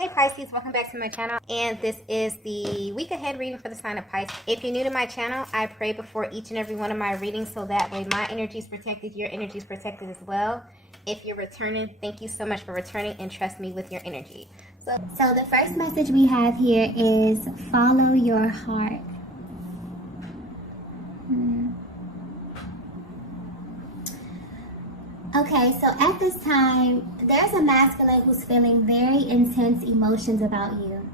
Hey Pisces, welcome back to my channel, and this is the week ahead reading for the sign of Pisces. If you're new to my channel, I pray before each and every one of my readings so that way my energy is protected, your energy is protected as well. If you're returning, thank you so much for returning and trust me with your energy. So the first message we have here is follow your heart. Okay, so at this time, there's a masculine who's feeling very intense emotions about you.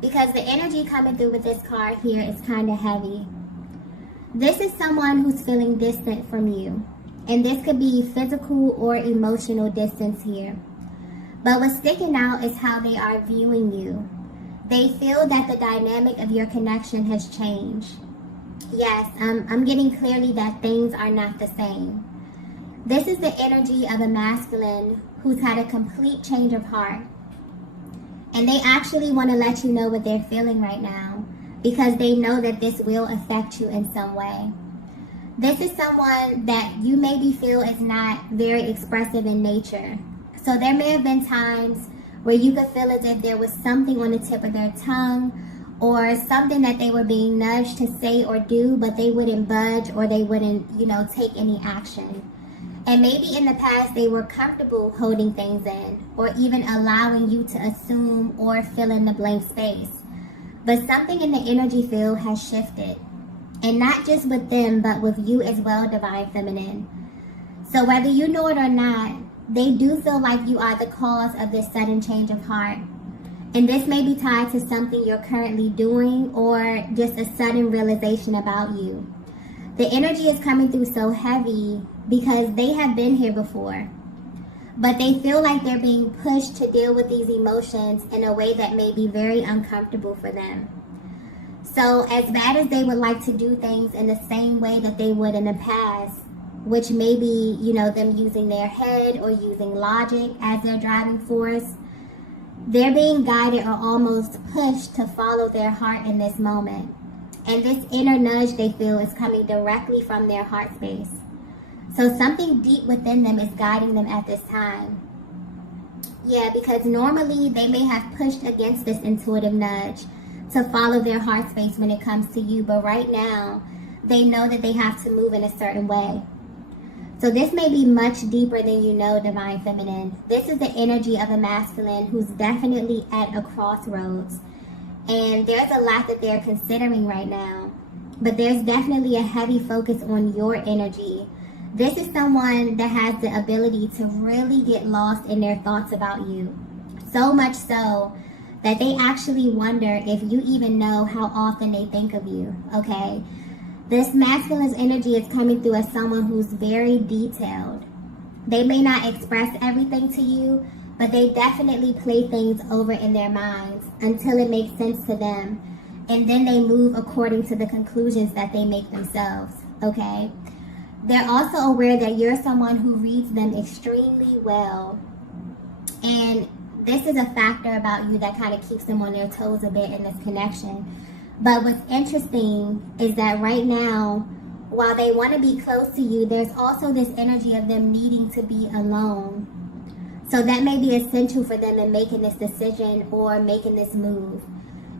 Because the energy coming through with this card here is kind of heavy. This is someone who's feeling distant from you. And this could be physical or emotional distance here. But what's sticking out is how they are viewing you. They feel that the dynamic of your connection has changed. Yes, I'm getting clearly that things are not the same. This is the energy of a masculine who's had a complete change of heart. And they actually want to let you know what they're feeling right now because they know that this will affect you in some way. This is someone that you maybe feel is not very expressive in nature. So there may have been times where you could feel as if there was something on the tip of their tongue or something that they were being nudged to say or do, but they wouldn't budge or they wouldn't, take any action. And maybe in the past they were comfortable holding things in or even allowing you to assume or fill in the blank space. But something in the energy field has shifted. And not just with them, but with you as well, Divine Feminine. So whether you know it or not, they do feel like you are the cause of this sudden change of heart. And this may be tied to something you're currently doing or just a sudden realization about you. The energy is coming through so heavy because they have been here before. But they feel like they're being pushed to deal with these emotions in a way that may be very uncomfortable for them. So as bad as they would like to do things in the same way that they would in the past, which may be, them using their head or using logic as their driving force, they're being guided or almost pushed to follow their heart in this moment. And this inner nudge they feel is coming directly from their heart space. So something deep within them is guiding them at this time. Yeah, because normally they may have pushed against this intuitive nudge to follow their heart space when it comes to you. But right now, they know that they have to move in a certain way. So this may be much deeper than you know, Divine Feminine. This is the energy of a masculine who's definitely at a crossroads. And there's a lot that they're considering right now. But there's definitely a heavy focus on your energy. This is someone that has the ability to really get lost in their thoughts about you. So much so that they actually wonder if you even know how often they think of you, okay? This masculine's energy is coming through as someone who's very detailed. They may not express everything to you, but they definitely play things over in their minds until it makes sense to them. And then they move according to the conclusions that they make themselves, okay? They're also aware that you're someone who reads them extremely well. And this is a factor about you that kind of keeps them on their toes a bit in this connection. But what's interesting is that right now, while they want to be close to you, there's also this energy of them needing to be alone. So that may be essential for them in making this decision or making this move.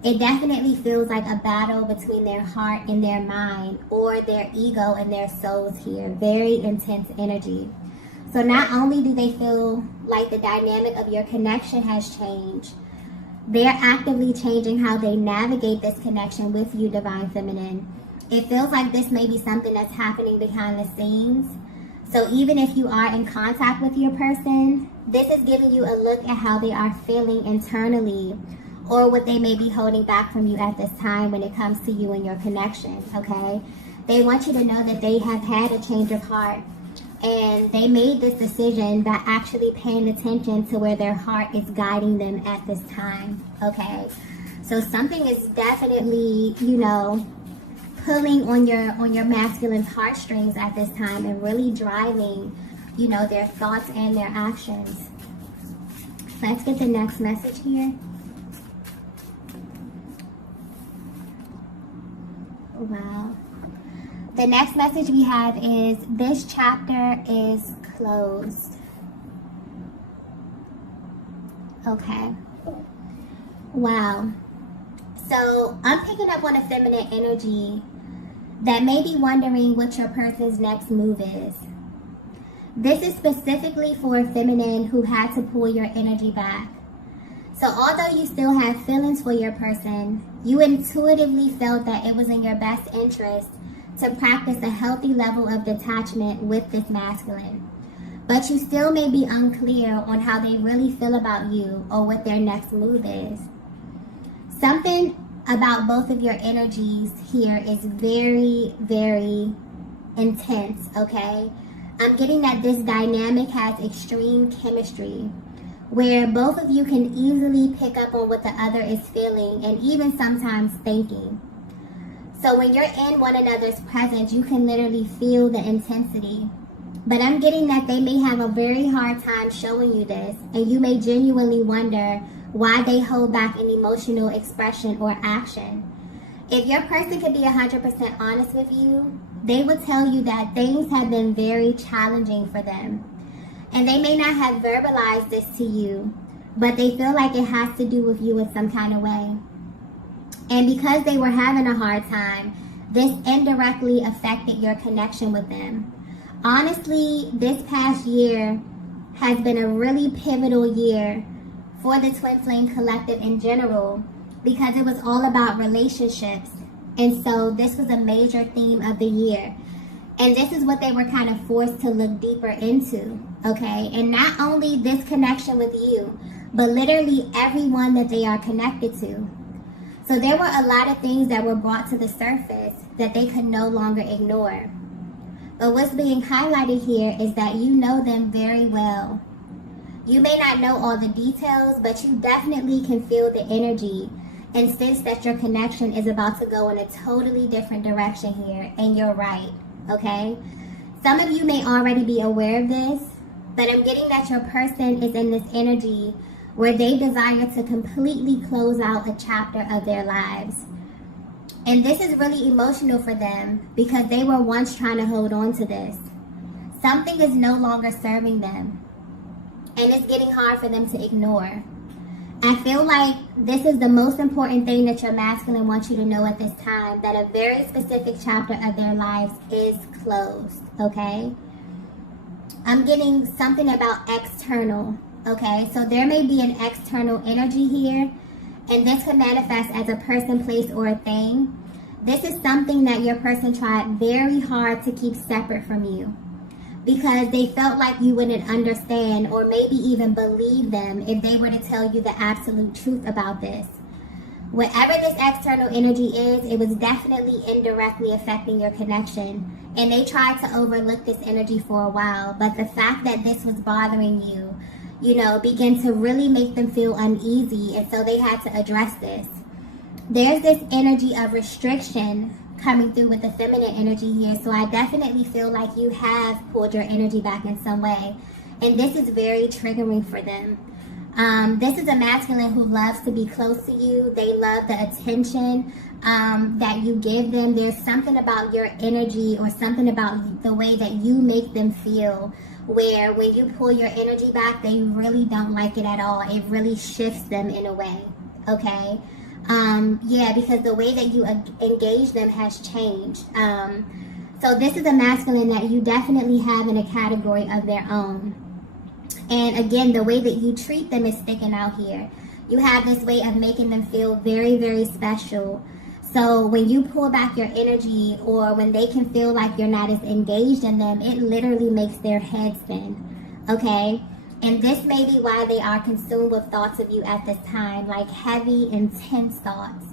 It definitely feels like a battle between their heart and their mind, or their ego and their souls here. Very intense energy. So not only do they feel like the dynamic of your connection has changed, they're actively changing how they navigate this connection with you, Divine Feminine. It feels like this may be something that's happening behind the scenes. So even if you are in contact with your person, this is giving you a look at how they are feeling internally or what they may be holding back from you at this time when it comes to you and your connection, okay? They want you to know that they have had a change of heart and they made this decision by actually paying attention to where their heart is guiding them at this time, okay? So something is definitely, pulling on your masculine's heartstrings at this time and really driving, their thoughts and their actions. Let's get the next message here. Wow. The next message we have is, this chapter is closed. Okay. Wow. So I'm picking up on a feminine energy that may be wondering what your person's next move is. This is specifically for a feminine who had to pull your energy back. So although you still have feelings for your person, you intuitively felt that it was in your best interest to practice a healthy level of detachment with this masculine. But you still may be unclear on how they really feel about you or what their next move is. Something about both of your energies here is very, very intense, okay? I'm getting that this dynamic has extreme chemistry, where both of you can easily pick up on what the other is feeling and even sometimes thinking. So when you're in one another's presence, you can literally feel the intensity. But I'm getting that they may have a very hard time showing you this, and you may genuinely wonder why they hold back an emotional expression or action. If your person could be 100% honest with you, they would tell you that things have been very challenging for them. And they may not have verbalized this to you, but they feel like it has to do with you in some kind of way. And because they were having a hard time, this indirectly affected your connection with them. Honestly, this past year has been a really pivotal year for the Twin Flame Collective in general, because it was all about relationships. And so this was a major theme of the year. And this is what they were kind of forced to look deeper into, okay? And not only this connection with you, but literally everyone that they are connected to. So there were a lot of things that were brought to the surface that they could no longer ignore. But what's being highlighted here is that you know them very well. You may not know all the details, but you definitely can feel the energy and sense that your connection is about to go in a totally different direction here, and you're right, okay? Some of you may already be aware of this, but I'm getting that your person is in this energy where they desire to completely close out a chapter of their lives. And this is really emotional for them because they were once trying to hold on to this. Something is no longer serving them, and it's getting hard for them to ignore. I feel like this is the most important thing that your masculine wants you to know at this time, that a very specific chapter of their lives is closed, okay? I'm getting something about external, okay? So there may be an external energy here, and this could manifest as a person, place, or a thing. This is something that your person tried very hard to keep separate from you, because they felt like you wouldn't understand or maybe even believe them if they were to tell you the absolute truth about this. Whatever this external energy is, it was definitely indirectly affecting your connection. And they tried to overlook this energy for a while, but the fact that this was bothering you, began to really make them feel uneasy, and so they had to address this. There's this energy of restriction coming through with the feminine energy here, so I definitely feel like you have pulled your energy back in some way, and this is very triggering for them. This is a masculine who loves to be close to you. They love the attention that you give them. There's something about your energy or something about the way that you make them feel, where when you pull your energy back, they really don't like it at all. It really shifts them in a way, okay? Because the way that you engage them has changed. So this is a masculine that you definitely have in a category of their own. And again, the way that you treat them is sticking out here. You have this way of making them feel very, very special. So when you pull back your energy, or when they can feel like you're not as engaged in them, it literally makes their head spin, okay? And this may be why they are consumed with thoughts of you at this time, like heavy, intense thoughts.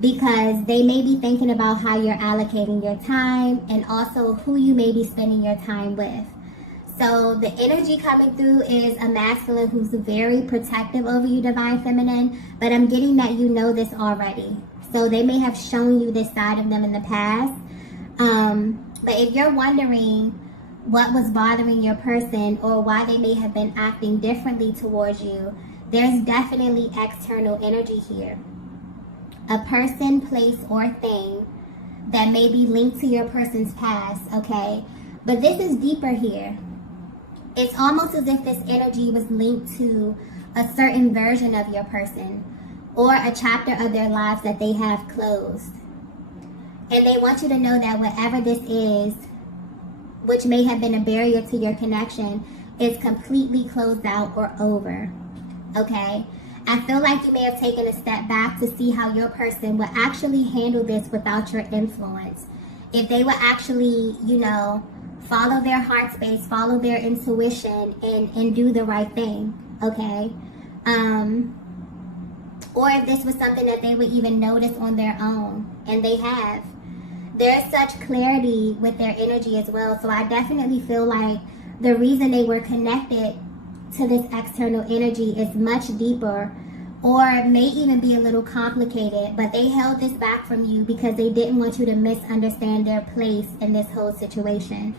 Because they may be thinking about how you're allocating your time, and also who you may be spending your time with. So the energy coming through is a masculine who's very protective over you, Divine Feminine, but I'm getting that you know this already. So they may have shown you this side of them in the past. But if you're wondering what was bothering your person or why they may have been acting differently towards you, there's definitely external energy here. A person, place, or thing that may be linked to your person's past, okay? But this is deeper here. It's almost as if this energy was linked to a certain version of your person or a chapter of their lives that they have closed. And they want you to know that whatever this is, which may have been a barrier to your connection, is completely closed out or over. Okay? I feel like you may have taken a step back to see how your person would actually handle this without your influence. If they would actually, follow their heart space, follow their intuition, and do the right thing. Okay? Or if this was something that they would even notice on their own, and they have. There's such clarity with their energy as well. So I definitely feel like the reason they were connected to this external energy is much deeper, or may even be a little complicated, but they held this back from you because they didn't want you to misunderstand their place in this whole situation.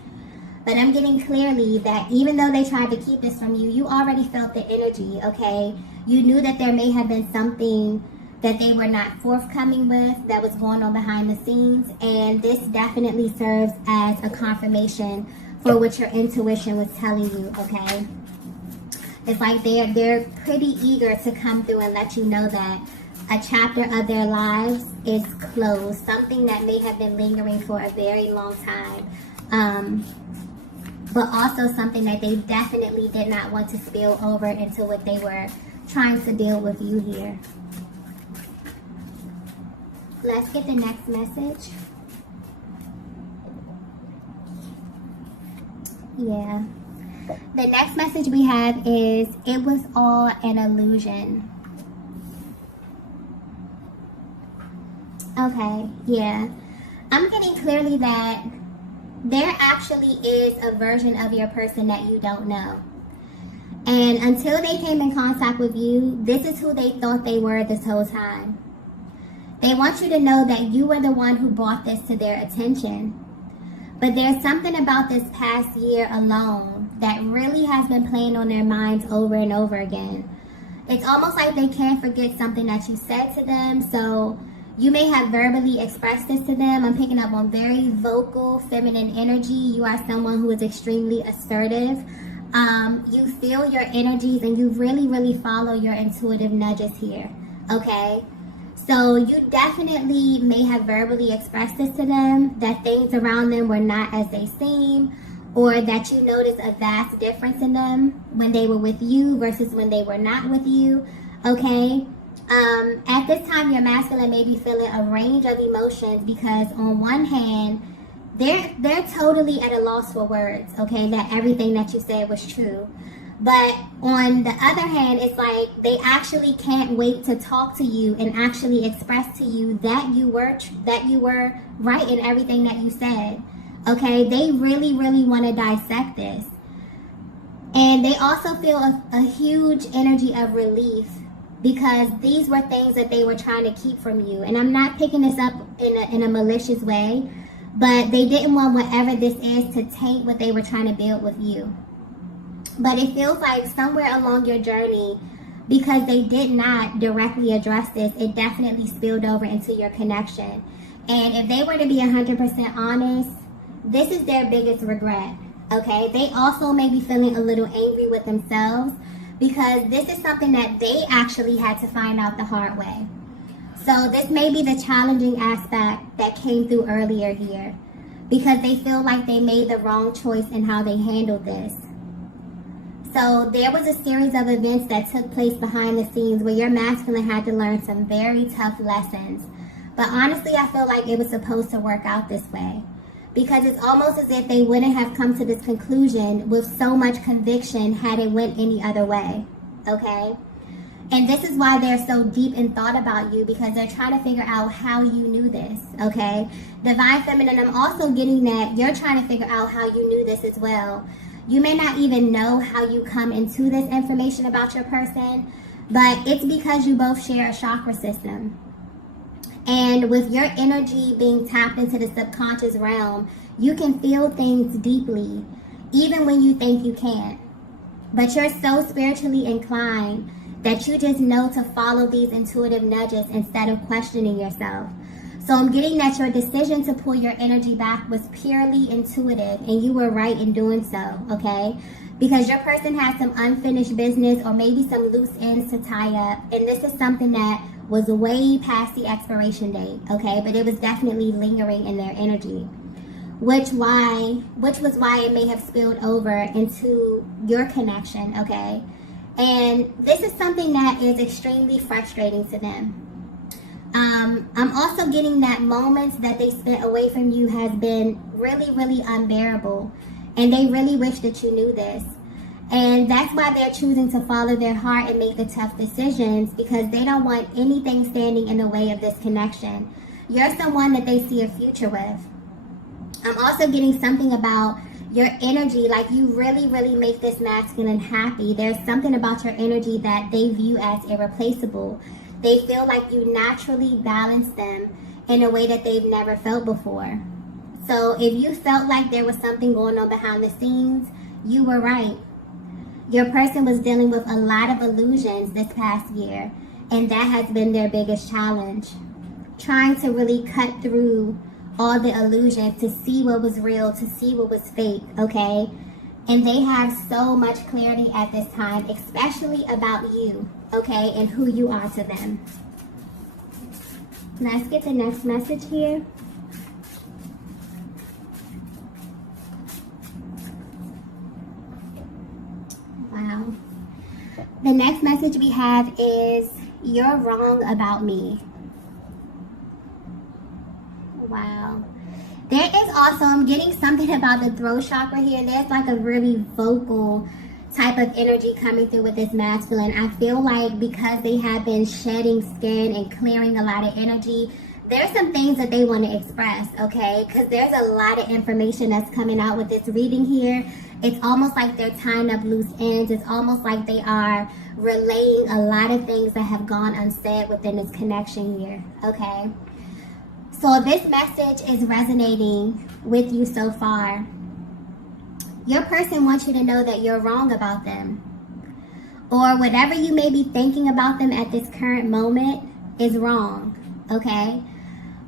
But I'm getting clearly that even though they tried to keep this from you, you already felt the energy, okay? You knew that there may have been something that they were not forthcoming with that was going on behind the scenes, and this definitely serves as a confirmation for what your intuition was telling you, okay? It's like they're pretty eager to come through and let you know that a chapter of their lives is closed, something that may have been lingering for a very long time, but also something that they definitely did not want to spill over into what they were trying to deal with you here. Let's get the next message. Yeah. The next message we have is, it was all an illusion. Okay, yeah. I'm getting clearly that there actually is a version of your person that you don't know. And until they came in contact with you, this is who they thought they were this whole time. They want you to know that you were the one who brought this to their attention. But there's something about this past year alone that really has been playing on their minds over and over again. It's almost like they can't forget something that you said to them. So you may have verbally expressed this to them. I'm picking up on very vocal, feminine energy. You are someone who is extremely assertive. You feel your energies and you really, really follow your intuitive nudges here. Okay? So you definitely may have verbally expressed this to them, that things around them were not as they seem, or that you noticed a vast difference in them when they were with you versus when they were not with you, okay? At this time, your masculine may be feeling a range of emotions because on one hand, they're totally at a loss for words, okay, that everything that you said was true. But on the other hand, it's like they actually can't wait to talk to you and actually express to you that you were right in everything that you said. Okay, they really, really want to dissect this. And they also feel a huge energy of relief because these were things that they were trying to keep from you. And I'm not picking this up in a malicious way, but they didn't want whatever this is to taint what they were trying to build with you. But it feels like somewhere along your journey, because they did not directly address this, it definitely spilled over into your connection. And if they were to be 100% honest, this is their biggest regret, okay? They also may be feeling a little angry with themselves because this is something that they actually had to find out the hard way. So this may be the challenging aspect that came through earlier here because they feel like they made the wrong choice in how they handled this. So there was a series of events that took place behind the scenes where your masculine had to learn some very tough lessons. But honestly, I feel like it was supposed to work out this way. Because it's almost as if they wouldn't have come to this conclusion with so much conviction had it went any other way. Okay? And this is why they're so deep in thought about you, because they're trying to figure out how you knew this. Okay? Divine Feminine, I'm also getting that you're trying to figure out how you knew this as well. You may not even know how you come into this information about your person, but it's because you both share a chakra system. And with your energy being tapped into the subconscious realm, you can feel things deeply, even when you think you can't. But you're so spiritually inclined that you just know to follow these intuitive nudges instead of questioning yourself. So So I'm getting that your decision to pull your energy back was purely intuitive, and you were right in doing so, okay? Because your person has some unfinished business or maybe some loose ends to tie up, and this is something that was way past the expiration date, okay? But it was definitely lingering in their energy, which was why it may have spilled over into your connection, okay? And this is something that is extremely frustrating to them. I'm also getting that moments that they spent away from you has been really, really unbearable. And they really wish that you knew this. And that's why they're choosing to follow their heart and make the tough decisions, because they don't want anything standing in the way of this connection. You're someone that they see a future with. I'm also getting something about your energy, like you really, really make this masculine happy. There's something about your energy that they view as irreplaceable. They feel like you naturally balance them in a way that they've never felt before. So if you felt like there was something going on behind the scenes, you were right. Your person was dealing with a lot of illusions this past year, and that has been their biggest challenge. Trying to really cut through all the illusions to see what was real, to see what was fake, okay? And they have so much clarity at this time, especially about you, okay, and who you are to them. Let's get the next message here. Wow. The next message we have is, you're wrong about me. Wow. There is also, I'm getting something about the throat chakra here. There's like a really vocal type of energy coming through with this masculine. I feel like because they have been shedding skin and clearing a lot of energy, there's some things that they want to express, okay? Because there's a lot of information that's coming out with this reading here. It's almost like they're tying up loose ends. It's almost like they are relaying a lot of things that have gone unsaid within this connection here, okay? So if this message is resonating with you so far, your person wants you to know that you're wrong about them. Or whatever you may be thinking about them at this current moment is wrong, okay?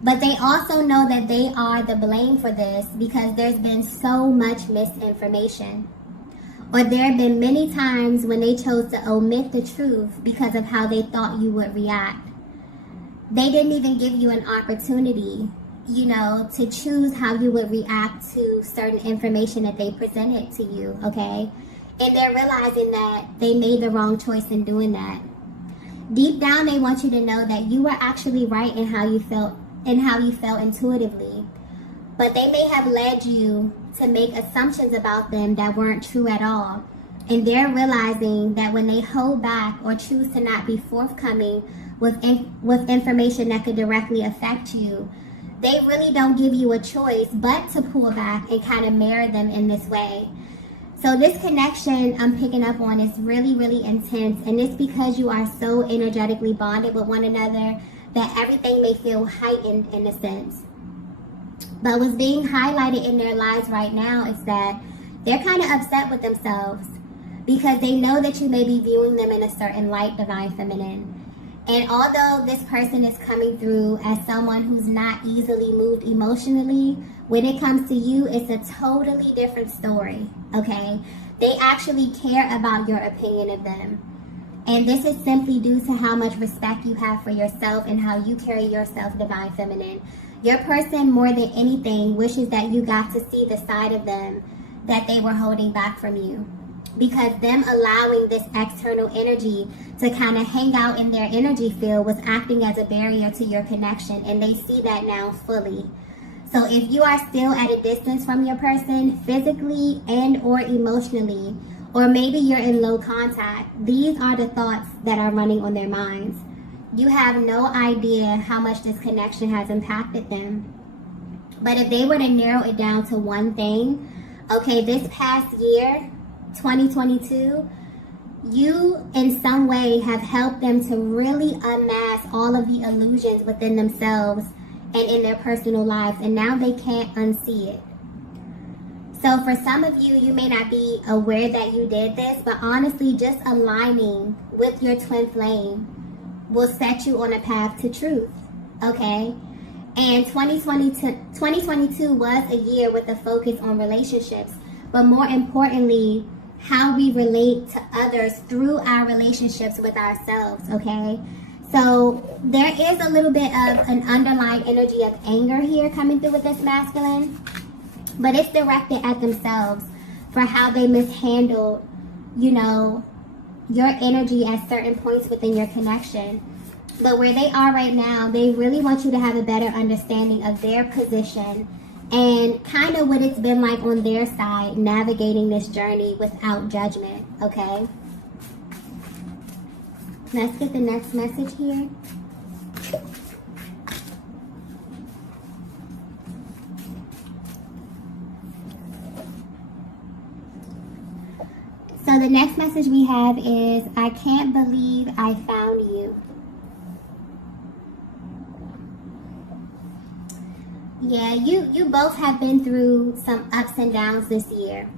But they also know that they are the blame for this because there's been so much misinformation. Or there have been many times when they chose to omit the truth because of how they thought you would react. They didn't even give you an opportunity, you know, to choose how you would react to certain information that they presented to you, okay? And they're realizing that they made the wrong choice in doing that. Deep down, they want you to know that you were actually right in how you felt intuitively. But they may have led you to make assumptions about them that weren't true at all. And they're realizing that when they hold back or choose to not be forthcoming with information that could directly affect you, they really don't give you a choice but to pull back and kind of mirror them in this way. So this connection I'm picking up on is really, really intense. And it's because you are so energetically bonded with one another that everything may feel heightened in a sense. But what's being highlighted in their lives right now is that they're kind of upset with themselves because they know that you may be viewing them in a certain light, Divine Feminine. And although this person is coming through as someone who's not easily moved emotionally, when it comes to you, it's a totally different story, okay? They actually care about your opinion of them. And this is simply due to how much respect you have for yourself and how you carry yourself, Divine Feminine. Your person, more than anything, wishes that you got to see the side of them that they were holding back from you. Because them allowing this external energy to kind of hang out in their energy field was acting as a barrier to your connection, and they see that now fully. So if you are still at a distance from your person, physically and or emotionally, or maybe you're in low contact, these are the thoughts that are running on their minds. You have no idea how much this connection has impacted them. But if they were to narrow it down to one thing, okay, this past year, 2022, you in some way have helped them to really unmask all of the illusions within themselves and in their personal lives, and now they can't unsee it. So for some of you, you may not be aware that you did this, but honestly, just aligning with your twin flame will set you on a path to truth, okay? And 2022 was a year with a focus on relationships, but more importantly, how we relate to others through our relationships with ourselves, okay? So there is a little bit of an underlying energy of anger here coming through with this masculine, but it's directed at themselves for how they mishandled, your energy at certain points within your connection. But where they are right now, they really want you to have a better understanding of their position and kind of what it's been like on their side navigating this journey without judgment, okay? Let's get the next message here. So the next message we have is, I can't believe I found you. Yeah, you both have been through some ups and downs this year.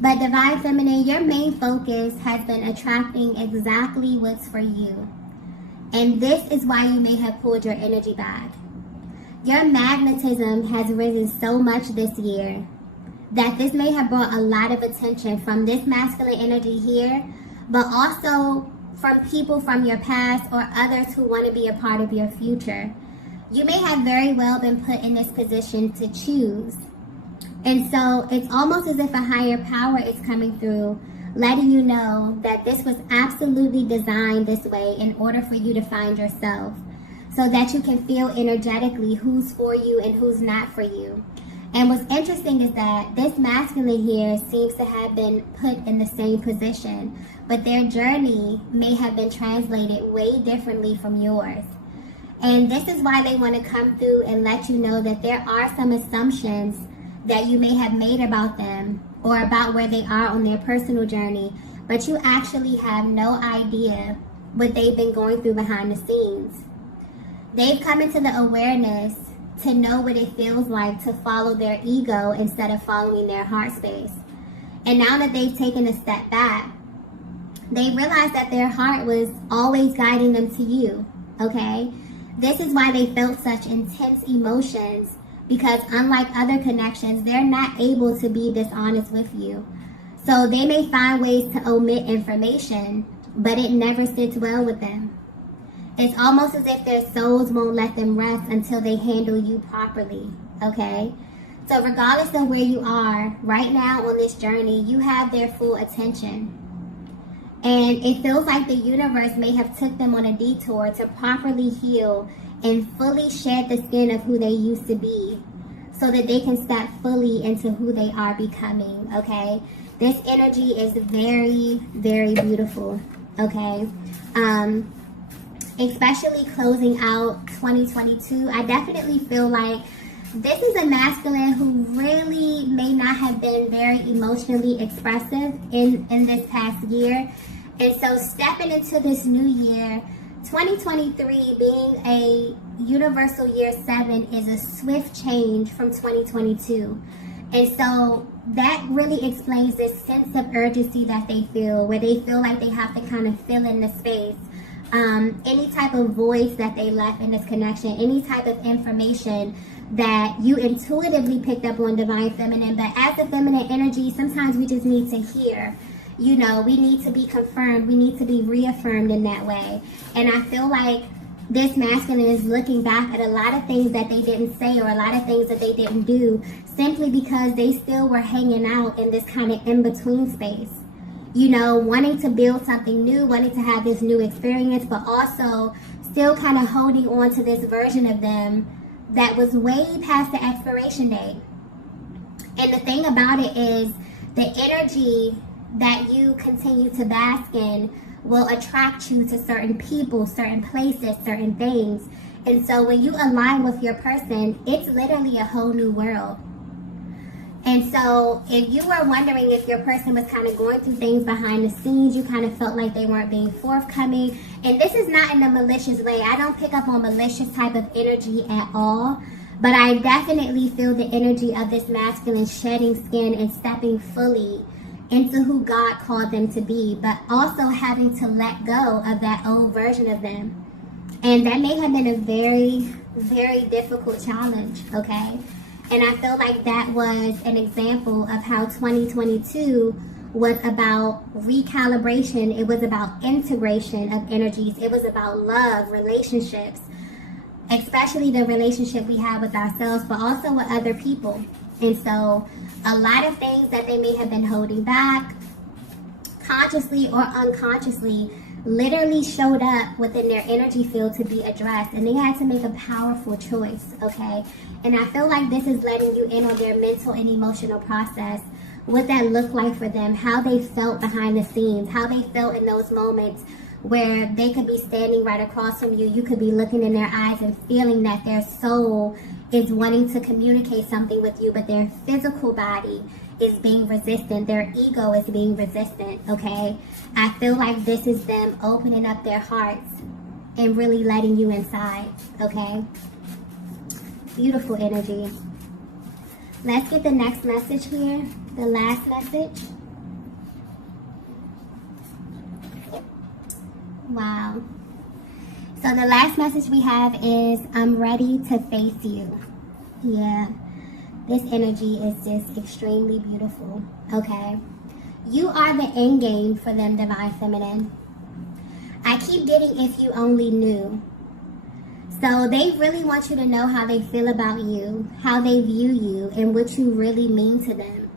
But Divine Feminine, your main focus has been attracting exactly what's for you. And this is why you may have pulled your energy back. Your magnetism has risen so much this year that this may have brought a lot of attention from this masculine energy here, but also from people from your past or others who want to be a part of your future. You may have very well been put in this position to choose. And so it's almost as if a higher power is coming through, letting you know that this was absolutely designed this way in order for you to find yourself, so that you can feel energetically who's for you and who's not for you. And what's interesting is that this masculine here seems to have been put in the same position, but their journey may have been translated way differently from yours. And this is why they want to come through and let you know that there are some assumptions that you may have made about them or about where they are on their personal journey, but you actually have no idea what they've been going through behind the scenes. They've come into the awareness to know what it feels like to follow their ego instead of following their heart space. And now that they've taken a step back, they realize that their heart was always guiding them to you, okay? This is why they felt such intense emotions, because unlike other connections, they're not able to be dishonest with you. So they may find ways to omit information, but it never sits well with them. It's almost as if their souls won't let them rest until they handle you properly, okay? So regardless of where you are right now on this journey, you have their full attention. And it feels like the universe may have took them on a detour to properly heal and fully shed the skin of who they used to be, so that they can step fully into who they are becoming, okay? This energy is very, very beautiful, okay? Especially closing out 2022, I definitely feel like this is a masculine who really may not have been very emotionally expressive in this past year. And so stepping into this new year, 2023 being a universal year 7 is a swift change from 2022. And so that really explains this sense of urgency that they feel, where they feel like they have to kind of fill in the space. Any type of voice that they left in this connection, any type of information that you intuitively picked up on Divine Feminine, but as a feminine energy, sometimes we just need to hear. We need to be confirmed. We need to be reaffirmed in that way. And I feel like this masculine is looking back at a lot of things that they didn't say or a lot of things that they didn't do simply because they still were hanging out in this kind of in-between space. Wanting to build something new, wanting to have this new experience, but also still kind of holding on to this version of them that was way past the expiration date. And the thing about it is the energy that you continue to bask in will attract you to certain people, certain places, certain things. And so when you align with your person, it's literally a whole new world. And so if you were wondering if your person was kind of going through things behind the scenes, you kind of felt like they weren't being forthcoming. And this is not in a malicious way. I don't pick up on malicious type of energy at all. But I definitely feel the energy of this masculine shedding skin and stepping fully into who God called them to be, but also having to let go of that old version of them. And that may have been a very very difficult challenge, okay? And I feel like that was an example of how 2022 was about recalibration. It was about integration of energies. It was about love, relationships, especially the relationship we have with ourselves, but also with other people. And so a lot of things that they may have been holding back, consciously or unconsciously, literally showed up within their energy field to be addressed, and they had to make a powerful choice, okay? And I feel like this is letting you in on their mental and emotional process, what that looked like for them, how they felt behind the scenes, how they felt in those moments where they could be standing right across from you. You could be looking in their eyes and feeling that their soul is wanting to communicate something with you, but their physical body is being resistant. Their ego is being resistant, okay? I feel like this is them opening up their hearts and really letting you inside, okay? Beautiful energy. Let's get the next message here, the last message. Wow. So the last message we have is, I'm ready to face you. Yeah. This energy is just extremely beautiful, okay? You are the end game for them, Divine Feminine. I keep getting if you only knew. So they really want you to know how they feel about you, how they view you, and what you really mean to them.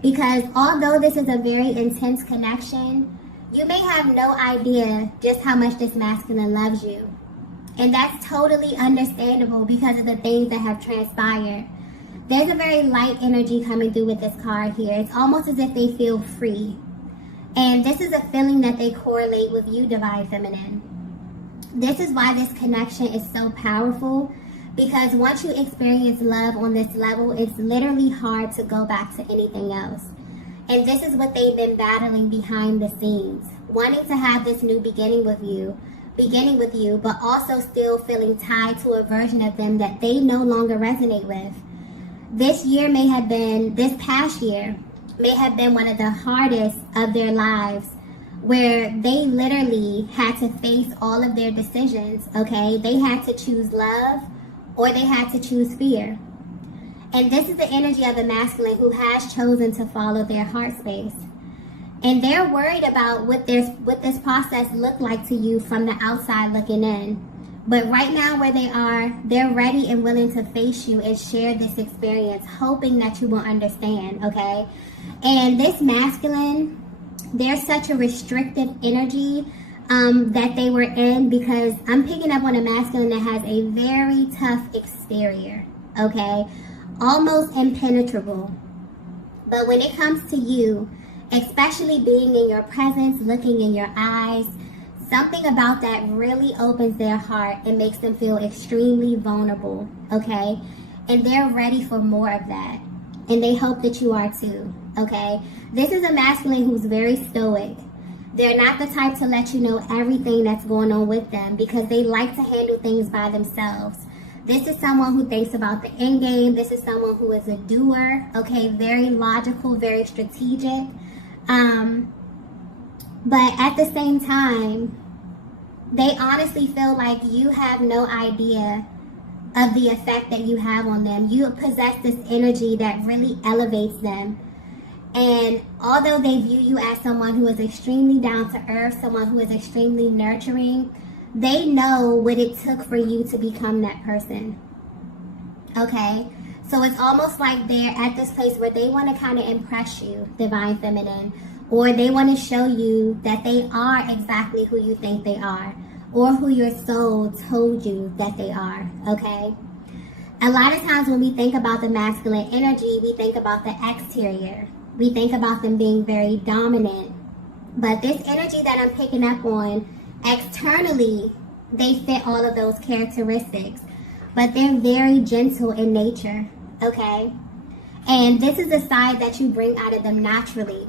Because although this is a very intense connection, you may have no idea just how much this masculine loves you. And that's totally understandable because of the things that have transpired. There's a very light energy coming through with this card here. It's almost as if they feel free. And this is a feeling that they correlate with you, Divine Feminine. This is why this connection is so powerful, because once you experience love on this level, it's literally hard to go back to anything else. And this is what they've been battling behind the scenes, wanting to have this new beginning with you, but also still feeling tied to a version of them that they no longer resonate with. This past year may have been one of the hardest of their lives, where they literally had to face all of their decisions, okay? They had to choose love or they had to choose fear. And this is the energy of the masculine who has chosen to follow their heart space. And they're worried about what this process looked like to you from the outside looking in. But right now where they are, they're ready and willing to face you and share this experience, hoping that you will understand, okay? And this masculine, there's such a restrictive energy that they were in, because I'm picking up on a masculine that has a very tough exterior, okay? Almost impenetrable. But when it comes to you, especially being in your presence, looking in your eyes, something about that really opens their heart and makes them feel extremely vulnerable, okay? And they're ready for more of that. And they hope that you are too, okay? This is a masculine who's very stoic. They're not the type to let you know everything that's going on with them, because they like to handle things by themselves. This is someone who thinks about the end game. This is someone who is a doer, okay? Very logical, very strategic. But at the same time, they honestly feel like you have no idea of the effect that you have on them. You possess this energy that really elevates them. And although they view you as someone who is extremely down to earth, someone who is extremely nurturing, they know what it took for you to become that person. Okay? So it's almost like they're at this place where they want to kind of impress you, Divine Feminine, or they want to show you that they are exactly who you think they are, or who your soul told you that they are, okay? A lot of times when we think about the masculine energy, we think about the exterior. We think about them being very dominant. But this energy that I'm picking up on, externally, they fit all of those characteristics. But they're very gentle in nature, okay? And this is the side that you bring out of them naturally.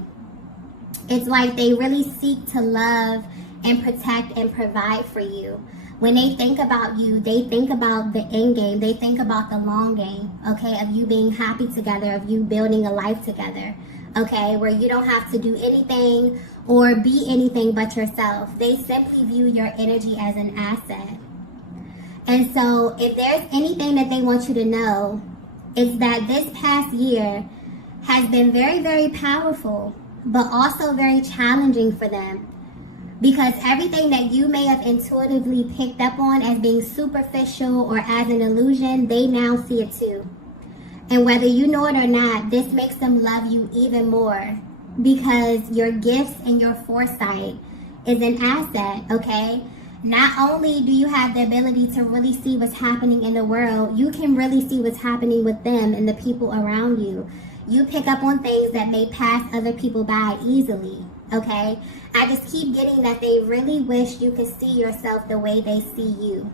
It's like they really seek to love and protect and provide for you. When they think about you, they think about the end game. They think about the long game, okay, of you being happy together, of you building a life together, okay, where you don't have to do anything or be anything but yourself. They simply view your energy as an asset. And so if there's anything that they want you to know, it's that this past year has been very, very powerful, but also very challenging for them. Because everything that you may have intuitively picked up on as being superficial or as an illusion, they now see it too. And whether you know it or not, this makes them love you even more, because your gifts and your foresight is an asset, okay? Not only do you have the ability to really see what's happening in the world, you can really see what's happening with them and the people around you. You pick up on things that may pass other people by easily, okay? I just keep getting that they really wish you could see yourself the way they see you.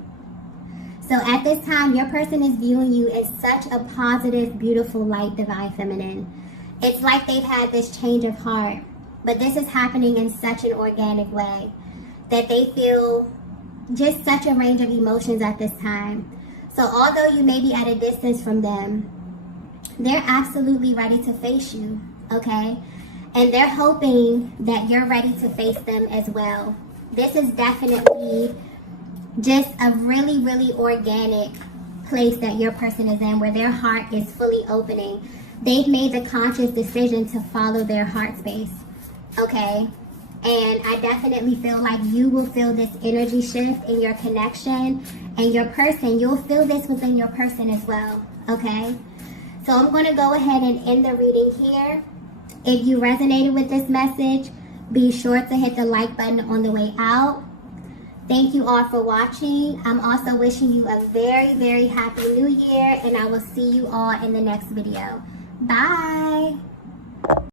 So at this time, your person is viewing you in such a positive, beautiful light, divine feminine. It's like they've had this change of heart, but this is happening in such an organic way that they feel just such a range of emotions at this time. So although you may be at a distance from them, they're absolutely ready to face you, okay? And they're hoping that you're ready to face them as well. This is definitely just a really, really organic place that your person is in, where their heart is fully opening. They've made the conscious decision to follow their heart space, okay? And I definitely feel like you will feel this energy shift in your connection, and your person, you'll feel this within your person as well, okay? So I'm going to go ahead and end the reading here. If you resonated with this message, be sure to hit the like button on the way out. Thank you all for watching. I'm also wishing you a very, very happy new year, and I will see you all in the next video. Bye.